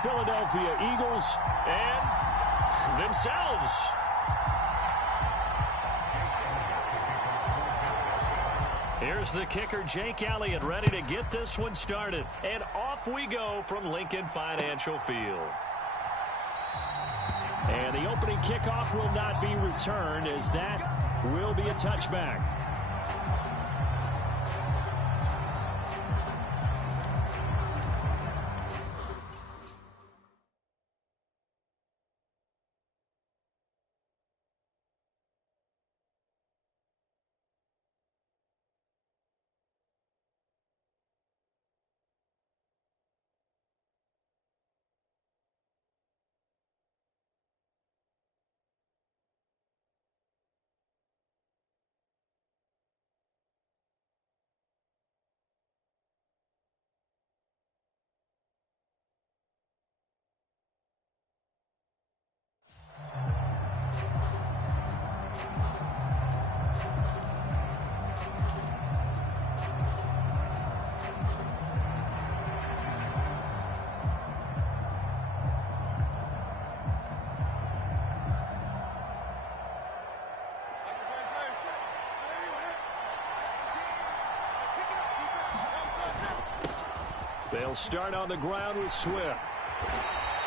Philadelphia Eagles and themselves. Here's the kicker, Jake Elliott, ready to get this one started. And off we go from Lincoln Financial Field. And the opening kickoff will not be returned, as that will be a touchback. They'll start on the ground with Swift.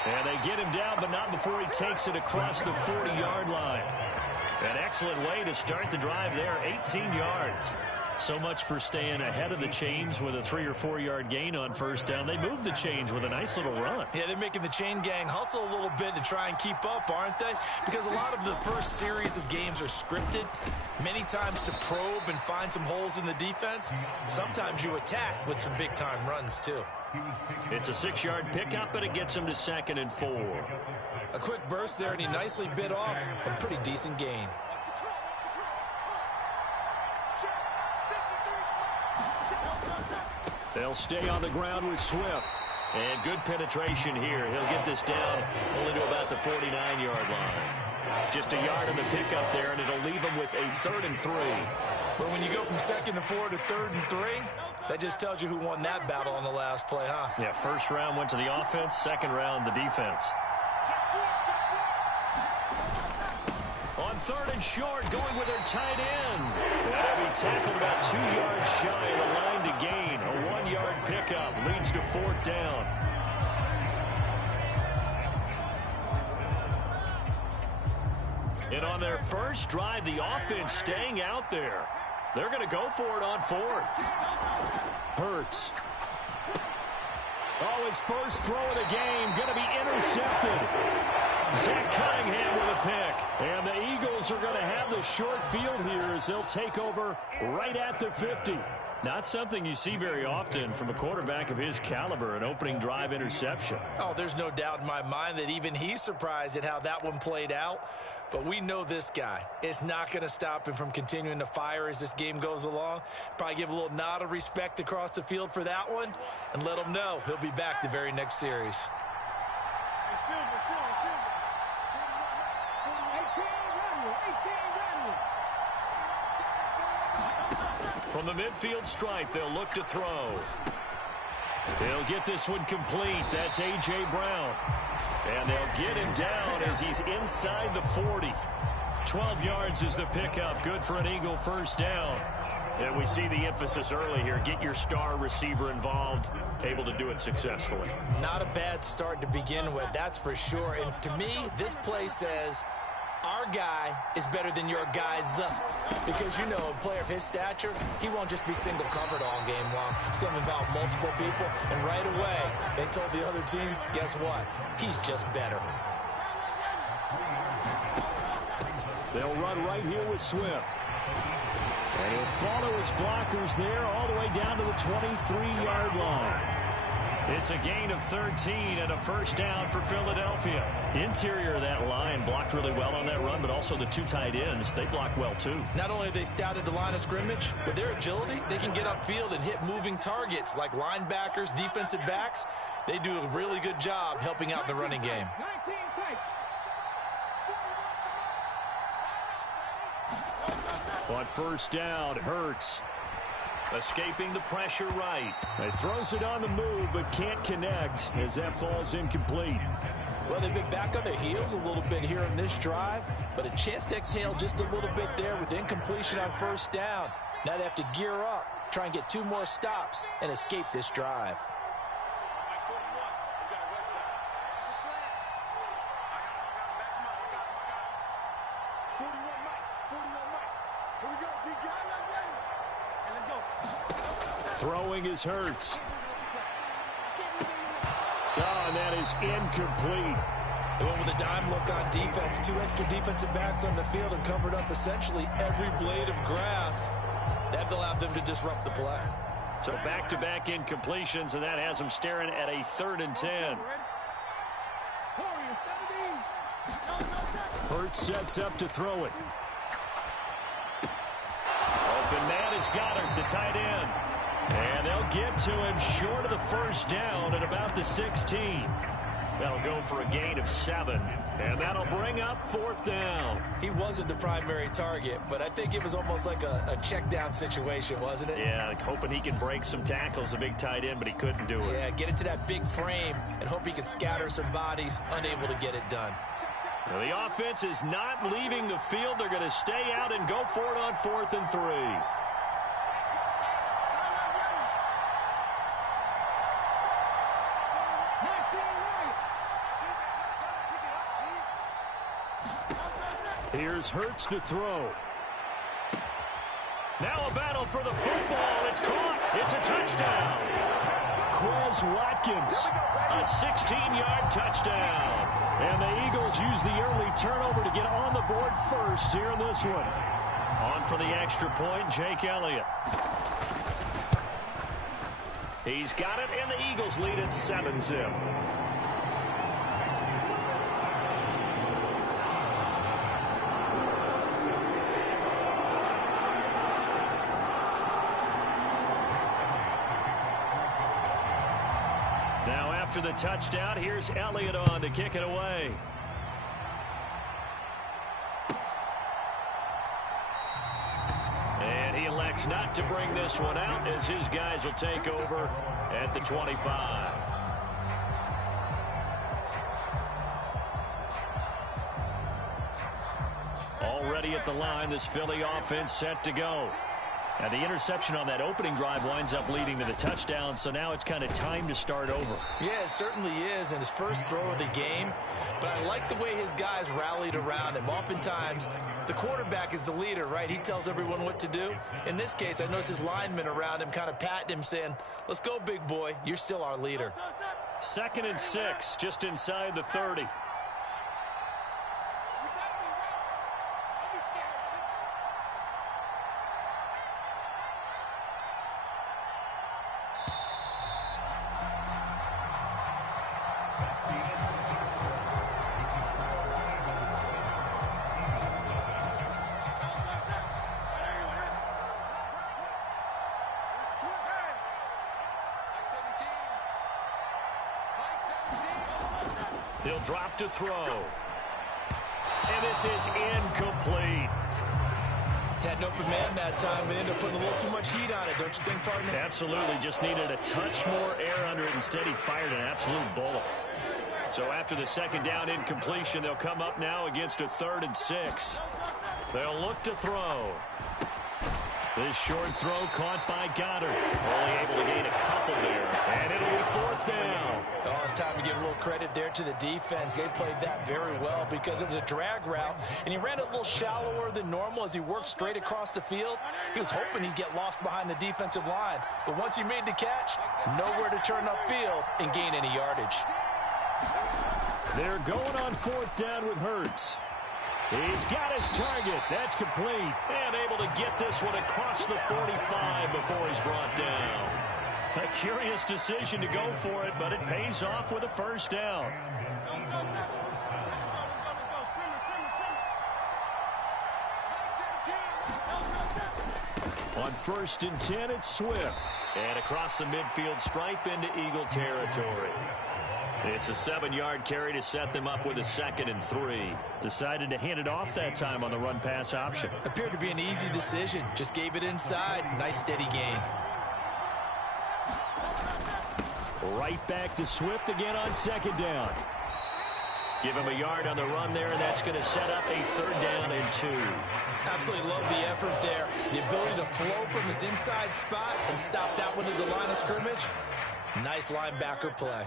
And they get him down, but not before he takes it across the 40-yard line. An excellent way to start the drive there, 18 yards. So much for staying ahead of the chains with a 3- or 4-yard gain on first down. They move the chains with a nice little run. Yeah, they're making the chain gang hustle a little bit to try and keep up, aren't they? Because a lot of the first series of games are scripted, many times to probe and find some holes in the defense. Sometimes you attack with some big-time runs, too. It's a 6-yard pickup, but it gets him to 2nd and 4. A quick burst there, and he nicely bit off a pretty decent gain. They'll stay on the ground with Swift. And good penetration here. He'll get this down only to about the 49-yard line. Just a yard on the pickup there, and it'll leave him with a 3rd and 3. But when you go from 2nd and 4 to 3rd and 3, that just tells you who won that battle on the last play, huh? Yeah, first round went to the offense, second round the defense. On 3rd and short, going with their tight end. That'll be tackled about 2 yards shy of the line to gain. A 1-yard pickup leads to 4th down. And on their first drive, the offense staying out there. They're going to go for it on 4th. Hurts. Oh, his first throw of the game going to be intercepted. Zach Cunningham with a pick. And the Eagles are going to have the short field here as they'll take over right at the 50. Not something you see very often from a quarterback of his caliber, an opening drive interception. Oh, there's no doubt in my mind that even he's surprised at how that one played out. But we know this guy. It's not going to stop him from continuing to fire as this game goes along. Probably give a little nod of respect across the field for that one and let him know he'll be back the very next series. From the midfield stripe, they'll look to throw. They'll get this one complete. That's A.J. Brown. And they'll get him down as he's inside the 40. 12 yards is the pickup. Good for an Eagle first down. And we see the emphasis early here. Get your star receiver involved. Able to do it successfully. Not a bad start to begin with, that's for sure. And to me, this play says our guy is better than your guys. Because, you know, a player of his stature, he won't just be single covered all game long. It's going to involve multiple people. And right away, they told the other team, guess what? He's just better. They'll run right here with Swift. And he'll follow his blockers there all the way down to the 23-yard line. It's a gain of 13 and a first down for Philadelphia. Interior of that line blocked really well on that run, but also the 2 tight ends, they blocked well too. Not only have they scouted the line of scrimmage, with their agility, they can get upfield and hit moving targets like linebackers, defensive backs. They do a really good job helping out the running game. On first down, Hurts. Escaping the pressure right. He throws it on the move, but can't connect as that falls incomplete. Well, they've been back on their heels a little bit here in this drive, but a chance to exhale just a little bit there with incompletion on first down. Now they have to gear up, try and get 2 more stops, and escape this drive. Throwing is Hurts. Oh, and that is incomplete. They went with a dime look on defense. 2 extra defensive backs on the field and covered up essentially every blade of grass. That allowed them to disrupt the play. So back-to-back incompletions, and that has them staring at a 3rd and 10. Hurts sets up to throw it. Open man is Goddard, the tight end. And they'll get to him short of the first down at about the 16. That'll go for a gain of 7. And that'll bring up 4th down. He wasn't the primary target, but I think it was almost like a check down situation, wasn't it? Yeah, like hoping he can break some tackles, a big tight end, but he couldn't do it. Yeah, get into that big frame and hope he can scatter some bodies, unable to get it done. So the offense is not leaving the field. They're going to stay out and go for it on 4th and 3. Here's Hurts to throw. Now a battle for the football. It's caught. It's a touchdown. Quez Watkins, a 16-yard touchdown. And the Eagles use the early turnover to get on the board first here in this one. On for the extra point, Jake Elliott. He's got it, and the Eagles lead at 7-0. After the touchdown, here's Elliott on to kick it away. And he elects not to bring this one out as his guys will take over at the 25. Already at the line, this Philly offense set to go. Now, the interception on that opening drive winds up leading to the touchdown, so now it's kind of time to start over. Yeah, it certainly is, and his first throw of the game. But I like the way his guys rallied around him. Oftentimes, the quarterback is the leader, right? He tells everyone what to do. In this case, I noticed his linemen around him kind of patting him, saying, let's go, big boy. You're still our leader. 2nd and 6, just inside the 30. He'll drop to throw. And this is incomplete. Had an open man that time, but ended up putting a little too much heat on it, don't you think, partner? Absolutely. Just needed a touch more air under it. Instead, he fired an absolute bullet. So after the 2nd down incompletion, they'll come up now against a 3rd and 6. They'll look to throw. This short throw caught by Goddard. Only able to gain a couple there. And it'll be 4th down. Oh, it's time to give a little credit there to the defense. They played that very well because it was a drag route, and he ran it a little shallower than normal as he worked straight across the field. He was hoping he'd get lost behind the defensive line. But once he made the catch, nowhere to turn upfield and gain any yardage. They're going on 4th down with Hurts. He's got his target. That's complete. And able to get this one across the 45 before he's brought down. A curious decision to go for it, but it pays off with a 1st down. On 1st and 10, it's Swift. And across the midfield stripe into Eagle territory. It's a 7-yard carry to set them up with a 2nd and 3. Decided to hand it off that time on the run-pass option. Appeared to be an easy decision. Just gave it inside. Nice steady gain. Right back to Swift again on 2nd down. Give him a yard on the run there, and that's going to set up a 3rd down and 2. Absolutely love the effort there. The ability to flow from his inside spot and stop that one to the line of scrimmage. Nice linebacker play.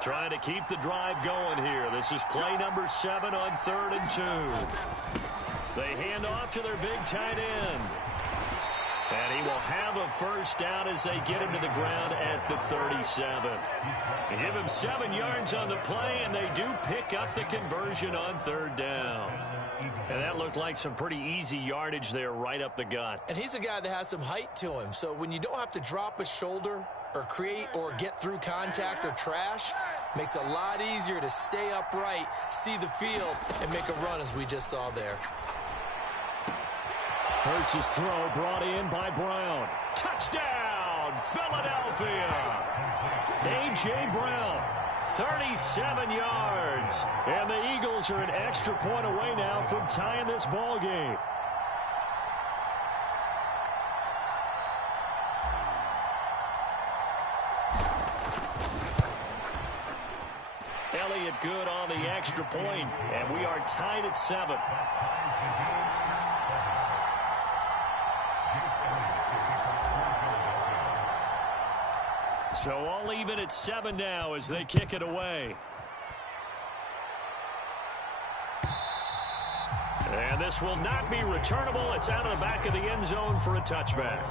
Trying to keep the drive going here. This is play number 7 on 3rd and 2. They hand off to their big tight end. And he will have a 1st down as they get him to the ground at the 37. They give him 7 yards on the play, and they do pick up the conversion on 3rd down. And that looked like some pretty easy yardage there right up the gut. And he's a guy that has some height to him. So when you don't have to drop a shoulder or create or get through contact or trash, makes it a lot easier to stay upright, see the field, and make a run as we just saw there. Hurts' throw brought in by Brown. Touchdown, Philadelphia! A.J. Brown, 37 yards. And the Eagles are an extra point away now from tying this ball game. Elliott good on the extra point, and we are tied at 7. So all even at 7 now as they kick it away. And this will not be returnable. It's out of the back of the end zone for a touchback.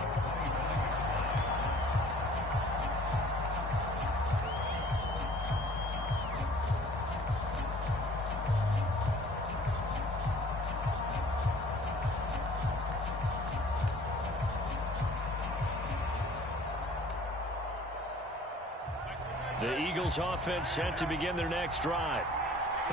The Eagles offense set to begin their next drive.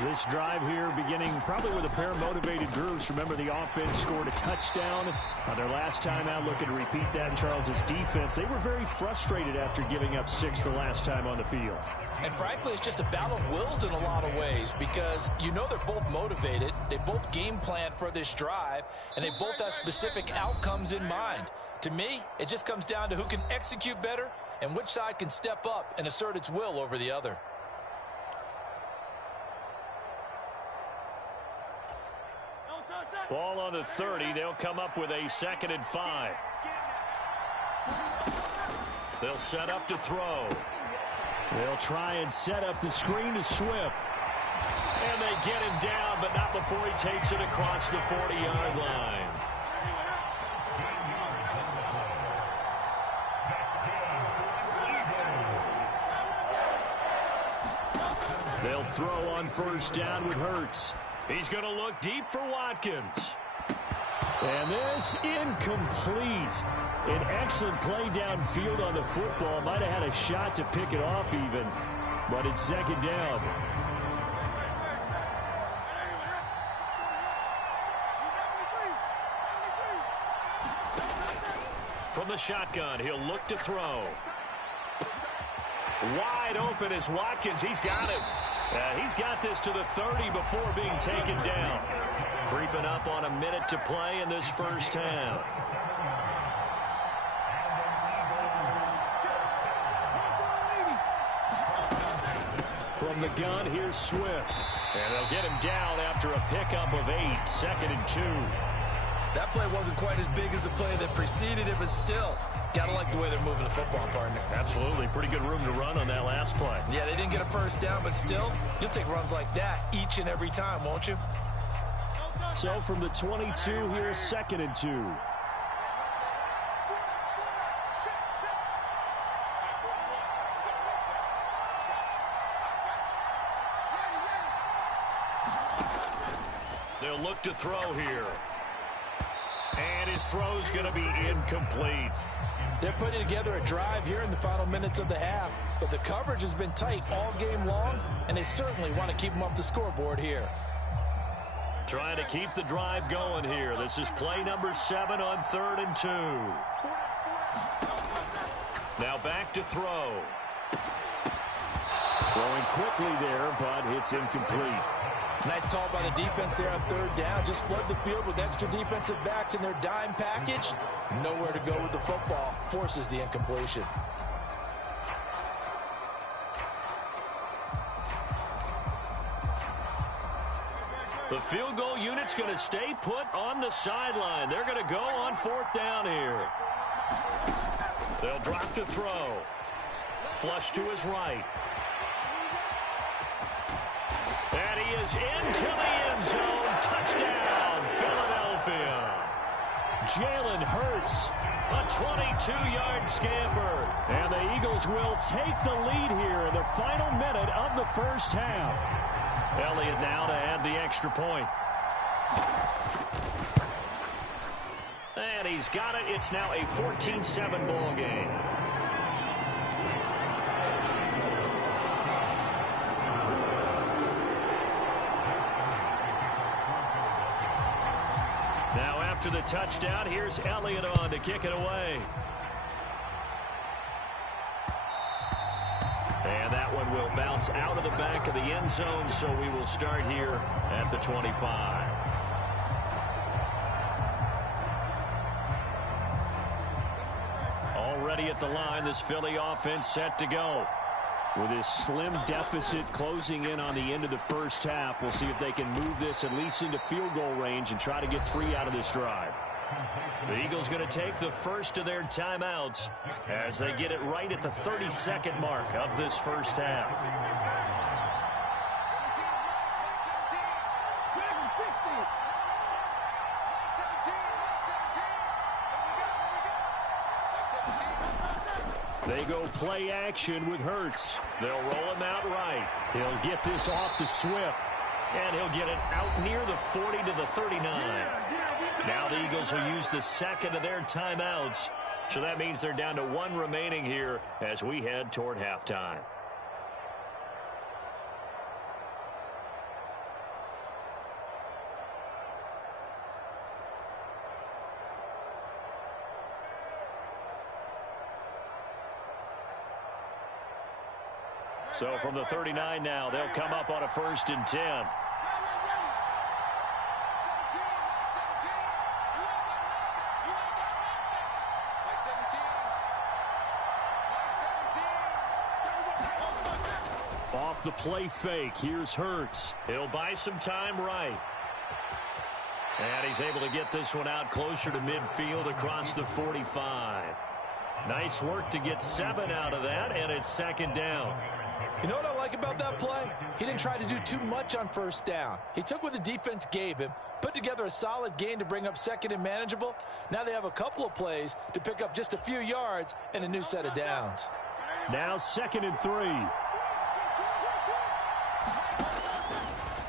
This drive here beginning probably with a pair of motivated groups. Remember, the offense scored a touchdown on their last time out. Looking to repeat that in Charles's defense. They were very frustrated after giving up 6 the last time on the field. And frankly, it's just a battle of wills in a lot of ways because you know they're both motivated. They both game plan for this drive, and they both have specific outcomes in mind. To me, it just comes down to who can execute better and which side can step up and assert its will over the other. Ball on the 30. They'll come up with a 2nd and 5. They'll set up to throw. They'll try and set up the screen to Swift. And they get him down, but not before he takes it across the 40-yard line. They'll throw on 1st down with Hurts. He's going to look deep for Watkins. And this incomplete. An excellent play downfield on the football. Might have had a shot to pick it off even, but it's 2nd down. From the shotgun, he'll look to throw. Wide open is Watkins. He's got it. He's got this to the 30 before being taken down. Creeping up on a minute to play in this first half. From the gun, here's Swift. And they'll get him down after a pickup of 8, 2nd and 2. That play wasn't quite as big as the play that preceded it, but still, gotta like the way they're moving the football, partner. Absolutely. Pretty good room to run on that last play. Yeah, they didn't get a 1st down, but still, you'll take runs like that each and every time, won't you? So from the 22, here's 2nd and 2. They'll look to throw here. And his throw's going to be incomplete. They're putting together a drive here in the final minutes of the half, but the coverage has been tight all game long, and they certainly want to keep them off the scoreboard here. Trying to keep the drive going here. This is play number 7 on 3rd and 2. Now back to throw. Throwing quickly there, but it's incomplete. Nice call by the defense there on third down. Just flood the field with extra defensive backs in their dime package. Nowhere to go with the football. Forces the incompletion. The field goal unit's going to stay put on the sideline. They're going to go on fourth down here. They'll drop to throw. Flush to his right. And he is into the end zone. Touchdown, Philadelphia. Jalen Hurts, a 22-yard scamper. And the Eagles will take the lead here in the final minute of the first half. Elliott now to add the extra point. And he's got it. It's now a 14-7 ball game. Now after the touchdown, here's Elliott on to kick it away. And that one will bounce out of the back of the end zone, so we will start here at the 25. Already at the line, this Philly offense set to go. With this slim deficit closing in on the end of the first half, we'll see if they can move this at least into field goal range and try to get 3 out of this drive. The Eagles going to take the first of their timeouts as they get it right at the 32nd mark of this first half. They go play action with Hurts. They'll roll him out right. He'll get this off to Swift, and he'll get it out near the 40 to the 39. Now the Eagles will use the second of their timeouts, so that means they're down to 1 remaining here as we head toward halftime. So from the 39 now, they'll come up on a 1st and 10. Off the play fake, here's Hurts. He'll buy some time right. And he's able to get this one out closer to midfield across the 45. Nice work to get 7 out of that, and it's 2nd down. You know what I like about that play? He didn't try to do too much on 1st down. He took what the defense gave him, put together a solid gain to bring up 2nd and manageable. Now they have a couple of plays to pick up just a few yards and a new set of downs. Now 2nd and 3.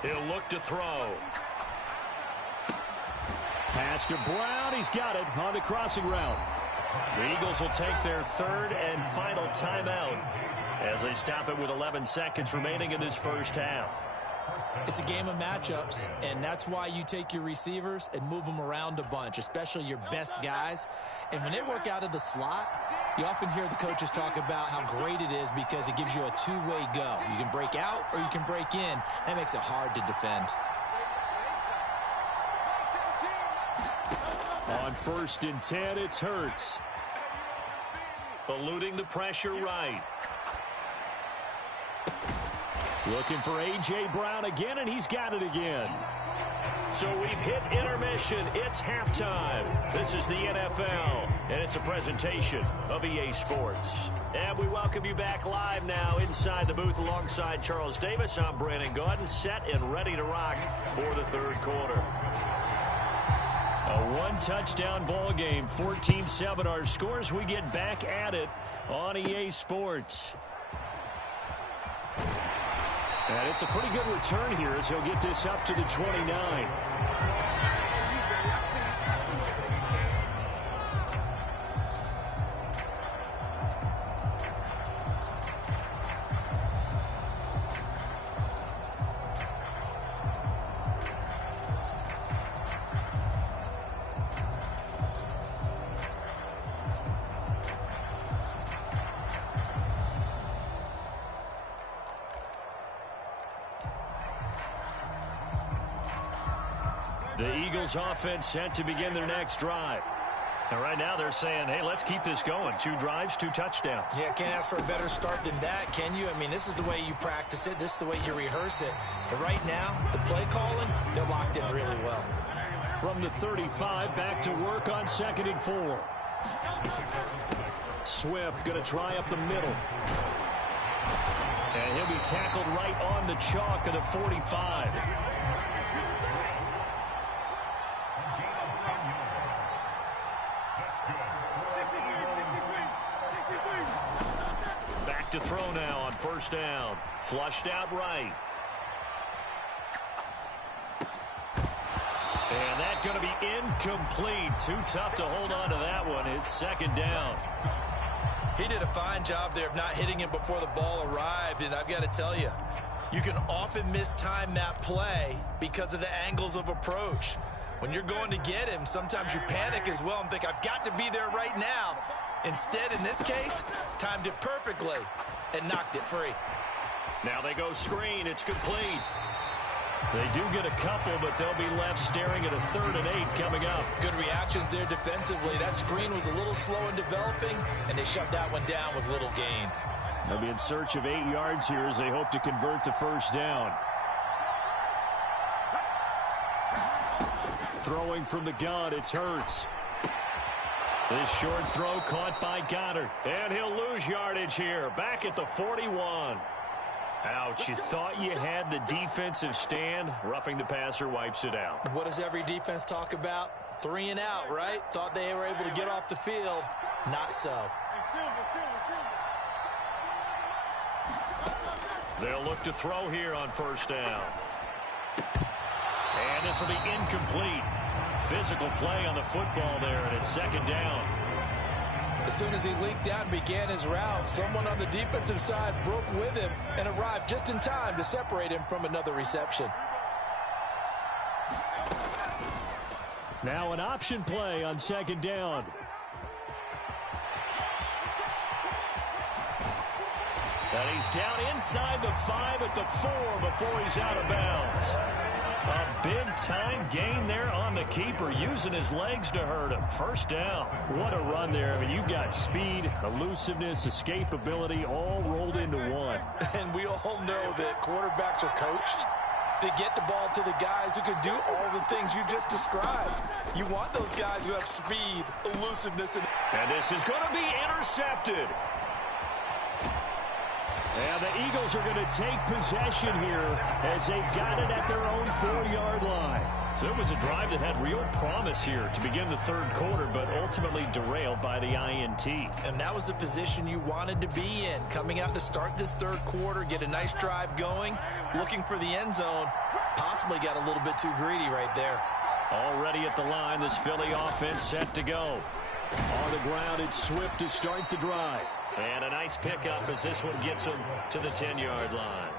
He'll look to throw. Pass to Brown. He's got it on the crossing route. The Eagles will take their 3rd and final timeout as they stop it with 11 seconds remaining in this first half. It's a game of matchups, and that's why you take your receivers and move them around a bunch, especially your best guys. And when they work out of the slot, you often hear the coaches talk about how great it is because it gives you a two-way go. You can break out or you can break in. That makes it hard to defend. On 1st and 10, it's Hurts. Eluding the pressure right. Looking for A.J. Brown again, and he's got it again. So we've hit intermission. It's halftime. This is the NFL, and it's a presentation of EA Sports. And we welcome you back live now inside the booth alongside Charles Davis. I'm Brandon Gaudin, set and ready to rock for the 3rd quarter. A 1-touchdown ball game, 14-7 our scores. We get back at it on EA Sports. And it's a pretty good return here as he'll get this up to the 29. The Eagles offense set to begin their next drive. And right now they're saying, hey, let's keep this going. 2 drives, 2 touchdowns. Yeah, can't ask for a better start than that, can you? I mean, this is the way you practice it. This is the way you rehearse it. But right now, the play calling, they're locked in really well. From the 35, back to work on 2nd and 4. Swift going to try up the middle. And he'll be tackled right on the chalk of the 45. Back to throw now on 1st down. Flushed out right. And that's going to be incomplete. Too tough to hold on to that one. It's 2nd down. He did a fine job there of not hitting him before the ball arrived, and I've got to tell you, you can often mistime that play because of the angles of approach. When you're going to get him, sometimes you panic as well and think, I've got to be there right now. Instead, in this case, timed it perfectly and knocked it free. Now they go screen. It's complete. They do get a couple, but they'll be left staring at a 3rd and 8 coming up. Good reactions there defensively. That screen was a little slow in developing, and they shut that one down with little gain. They'll be in search of 8 yards here as they hope to convert the 1st down. Throwing from the gun, it's Hurts. This short throw caught by Goddard. And he'll lose yardage here, back at the 41. Ouch, you thought you had the defensive stand. Roughing the passer wipes it out. What does every defense talk about? 3 and out, right? Thought they were able to get off the field. Not so. They'll look to throw here on 1st down. And this will be incomplete. Physical play on the football there, and it's 2nd down. As soon as he leaked out and began his route, someone on the defensive side broke with him and arrived just in time to separate him from another reception. Now an option play on 2nd down. And he's down inside the 5 at the 4 before he's out of bounds. A big-time gain there on the keeper, using his legs to hurt him. 1st down. What a run there. I mean, you got speed, elusiveness, escapability, all rolled into one. And we all know that quarterbacks are coached to get the ball to the guys who can do all the things you just described. You want those guys who have speed, elusiveness. And this is going to be intercepted. And the Eagles are going to take possession here as they've got it at their own 4-yard line. So it was a drive that had real promise here to begin the 3rd quarter, but ultimately derailed by the INT. And that was the position you wanted to be in, coming out to start this 3rd quarter, get a nice drive going, looking for the end zone. Possibly got a little bit too greedy right there. Already at the line, this Philly offense set to go. On the ground, it's Swift to start the drive. And a nice pickup as this one gets him to the 10-yard line.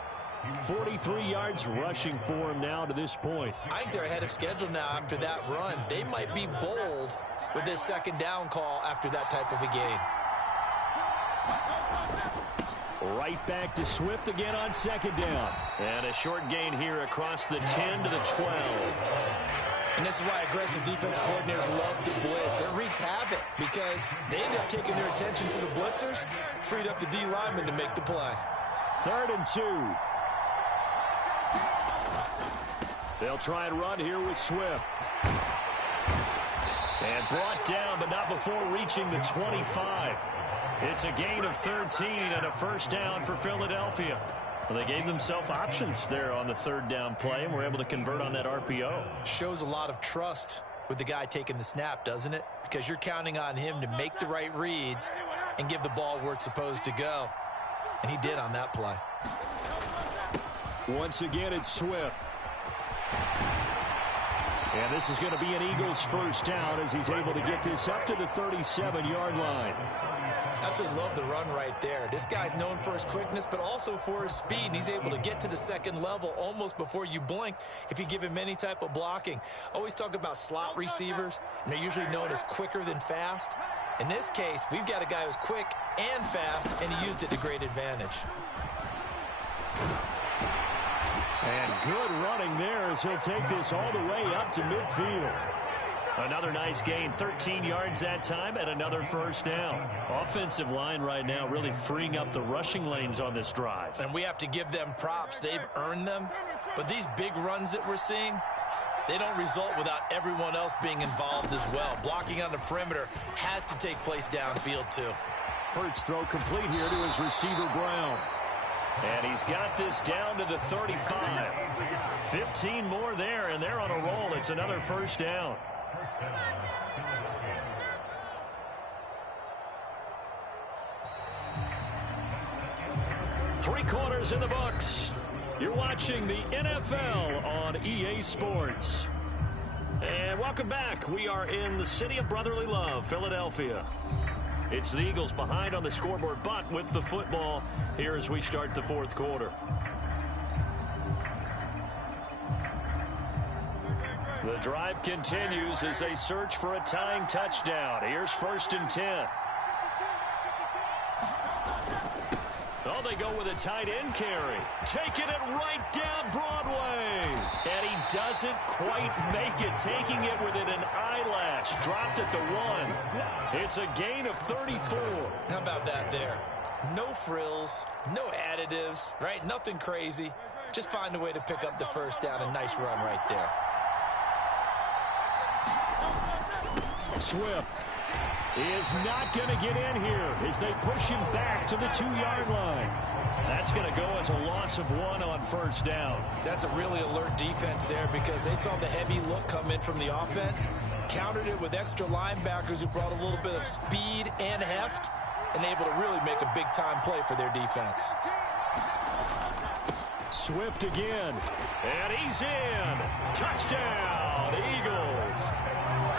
43 yards rushing for him now to this point. I think they're ahead of schedule now after that run. They might be bold with this 2nd down call after that type of a gain. Right back to Swift again on 2nd down. And a short gain here across the 10 to the 12. And this is why aggressive defensive coordinators love to blitz. It wreaks havoc because they end up taking their attention to the blitzers, freed up the D lineman to make the play. 3rd and 2. They'll try and run here with Swift. And brought down, but not before reaching the 25. It's a gain of 13 and a 1st down for Philadelphia. Well, they gave themselves options there on the 3rd down play and were able to convert on that RPO. Shows a lot of trust with the guy taking the snap, doesn't it? Because you're counting on him to make the right reads and give the ball where it's supposed to go. And he did on that play. Once again, it's Swift. And this is going to be an Eagles 1st down as he's able to get this up to the 37-yard line. Absolutely love the run right there. This guy's known for his quickness, but also for his speed. And he's able to get to the 2nd level almost before you blink if you give him any type of blocking. Always talk about slot receivers, and they're usually known as quicker than fast. In this case, we've got a guy who's quick and fast, and he used it to great advantage. And Good running there as he'll take this all the way up to midfield. Another nice gain, 13 yards that time, and another first down. Offensive line right now really freeing up the rushing lanes on this drive. And we have to give them props. They've earned them. But these big runs that we're seeing, they don't result without everyone else being involved as well. Blocking on the perimeter has to take place downfield too. Hurts throw complete here to his receiver, Brown. And he's got this down to the 35. 15 more there, and they're on a roll. It's another first down. Three quarters in the books. You're watching the NFL on EA Sports. And welcome back. We are in the city of brotherly love, Philadelphia. It's the Eagles behind on the scoreboard, but with the football here as we start the fourth quarter. The drive continues as they search for a tying touchdown. Here's 1st and 10. Oh, they go with a tight end carry. Taking it right down Broadway. And he doesn't quite make it. Taking it within an eyelash. Dropped at the 1. It's a gain of 34. How about that there? No frills, no additives, right? Nothing crazy. Just find a way to pick up the first down. A nice run right there. Swift is not going to get in here as they push him back to the 2-yard line. That's going to go as a loss of 1 on first down. That's a really alert defense there because they saw the heavy look come in from the offense, countered it with extra linebackers who brought a little bit of speed and heft, and able to really make a big-time play for their defense. Swift again, and he's in. Touchdown, Eagles.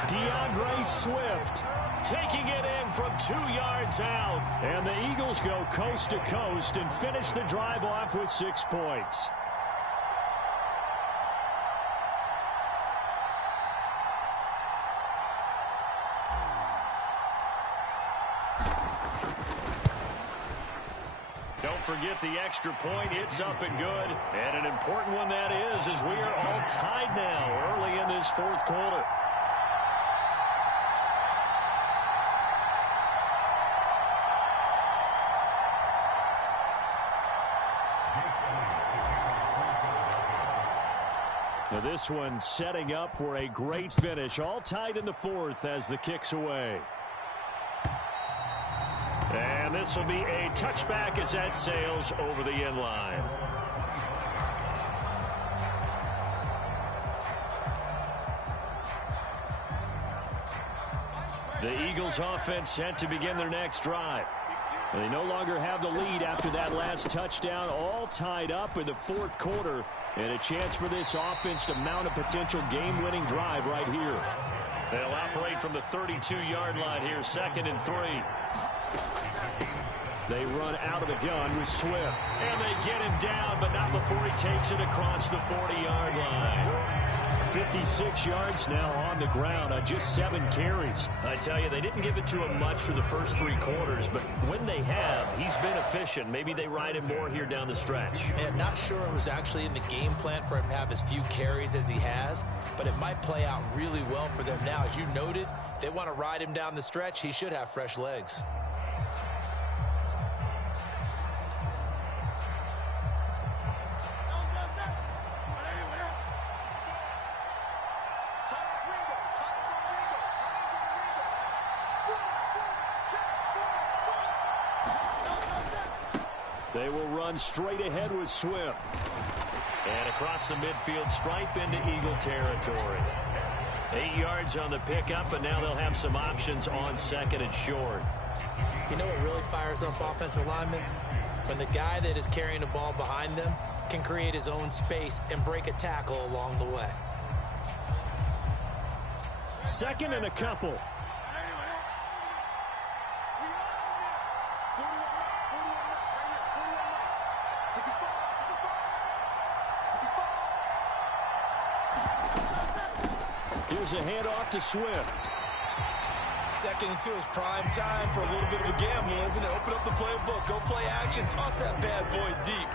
DeAndre Swift taking it in from 2 yards out. And the Eagles go coast to coast and finish the drive off with 6 points. Don't forget the extra point. It's up and good. And an important one that is, as we are all tied now early in this fourth quarter. Now this one setting up for a great finish. All tied in the fourth as the kick's away. And this will be a touchback as that sails over the end line. The Eagles offense set to begin their next drive. They no longer have the lead after that last touchdown, all tied up in the fourth quarter, and a chance for this offense to mount a potential game-winning drive right here. They'll operate from the 32-yard line here, 2nd and 3. They run out of the gun with Swift, and they get him down, but not before he takes it across the 40-yard line. 56 yards now on the ground on just 7 carries. I tell you, they didn't give it to him much for the first 3 quarters, but when they have, he's been efficient. Maybe they ride him more here down the stretch. And not sure it was actually in the game plan for him to have as few carries as he has, but it might play out really well for them now. As you noted, if they want to ride him down the stretch, he should have fresh legs. They will run straight ahead with Swift. And across the midfield stripe into Eagle territory. 8 yards on the pickup, and now they'll have some options on 2nd and short. You know what really fires up offensive linemen? When the guy that is carrying the ball behind them can create his own space and break a tackle along the way. 2nd and a couple. Here's a handoff to Swift. 2nd and 2 is prime time for a little bit of a gamble, isn't it? Open up the playbook, go play action, toss that bad boy deep.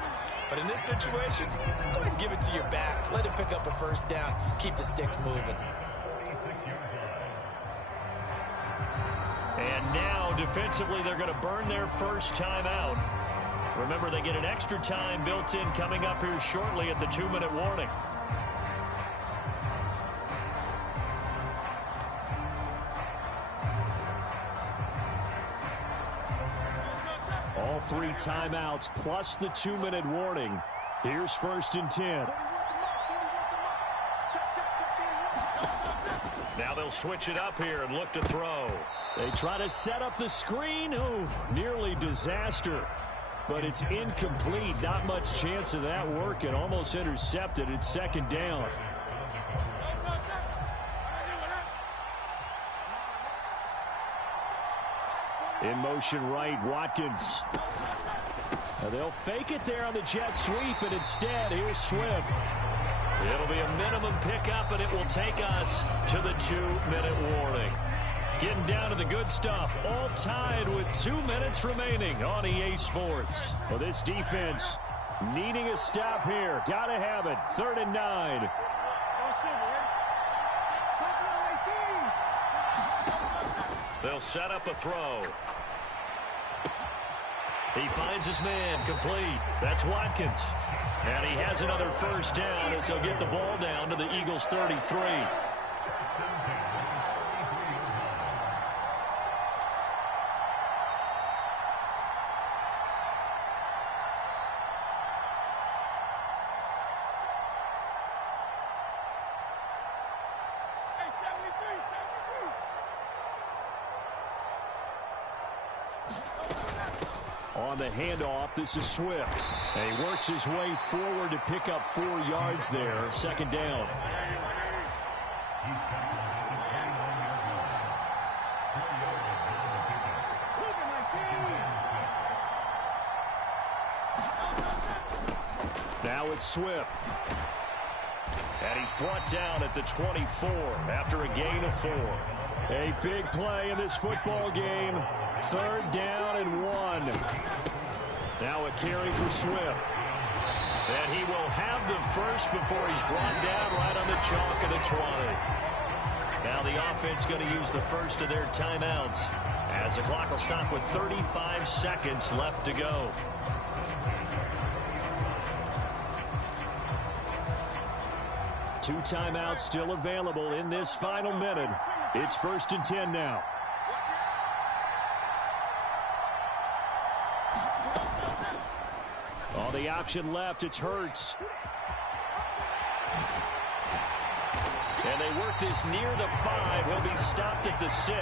But in this situation, go ahead and give it to your back. Let him pick up a first down. Keep the sticks moving. And now, defensively, they're going to burn their first timeout. Remember, they get an extra time built in coming up here shortly at the 2-minute warning. All 3 timeouts plus the 2-minute warning. Here's 1st and 10. Now they'll switch it up here and look to throw. They try to set up the screen. Oh, nearly disaster. But it's incomplete. Not much chance of that working. Almost intercepted. It's 2nd down. In motion right, Watkins. Now they'll fake it there on the jet sweep, and instead, here's Swift. It'll be a minimum pickup, and it will take us to the 2-minute warning. Getting down to the good stuff, all tied with 2 minutes remaining on EA Sports. Well, this defense needing a stop here. Got to have it. 3rd and 9. They'll set up a throw. He finds his man, complete. That's Watkins. And he has another first down as they'll get the ball down to the Eagles' 33. On the handoff, this is Swift. And he works his way forward to pick up 4 yards there. 2nd down. Now it's Swift. And he's brought down at the 24 after a gain of 4. A big play in this football game. 3rd down and 1. Now a carry for Swift. And he will have the first before he's brought down right on the chalk of the 20. Now the offense going to use the first of their timeouts as the clock will stop with 35 seconds left to go. Two timeouts still available in this final minute. It's 1st and 10 now. All the option left, it's Hurts. And they work this near the 5. He'll be stopped at the 6.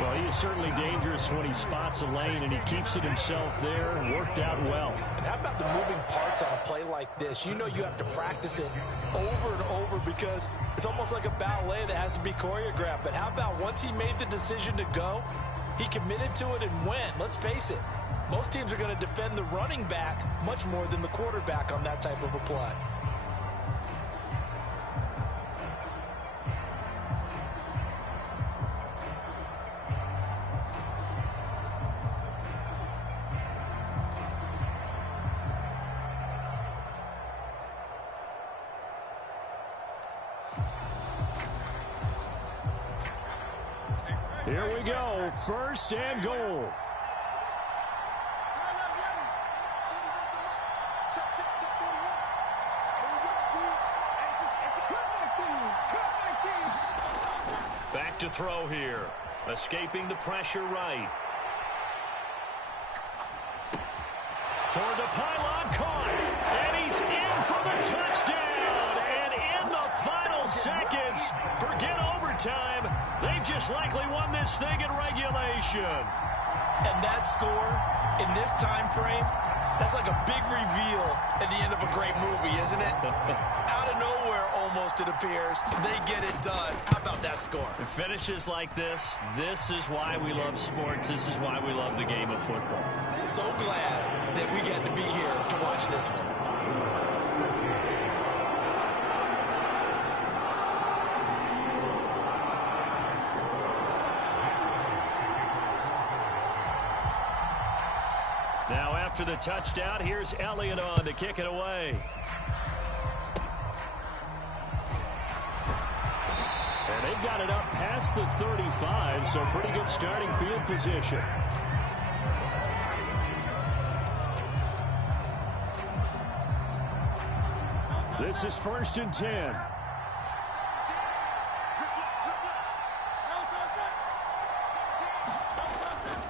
Well, he is certainly dangerous when he spots a lane, and he keeps it himself there. Worked out well. And how about the moving parts on a play like this? You know you have to practice it over and over because it's almost like a ballet that has to be choreographed. But how about once he made the decision to go, he committed to it and went. Let's face it, most teams are going to defend the running back much more than the quarterback on that type of a play. Here we go, 1st and goal. Back to throw here. Escaping the pressure right. Toward the pylon, caught. And he's in for the touchdown. And in the final seconds, forget overtime. They just likely won this thing in regulation. And that score in this time frame, that's like a big reveal at the end of a great movie, isn't it? Out of nowhere, almost, it appears, they get it done. How about that score? It finishes like this. This is why we love sports. This is why we love the game of football. So glad that we get to be here to watch this one. Now After the touchdown, here's Elliott on to kick it away. And they've got it up past the 35, so pretty good starting field position. This is 1st and 10.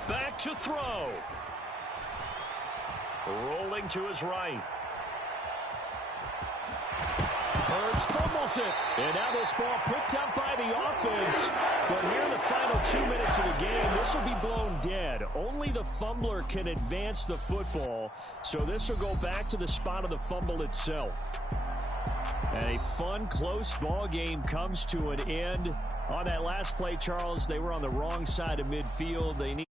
Back to throw. Rolling to his right. Hurts fumbles it. And now this ball picked up by the offense. But here in the final 2 minutes of the game, this will be blown dead. Only the fumbler can advance the football. So this will go back to the spot of the fumble itself. And a fun, close ball game comes to an end. On that last play, Charles, they were on the wrong side of midfield. They need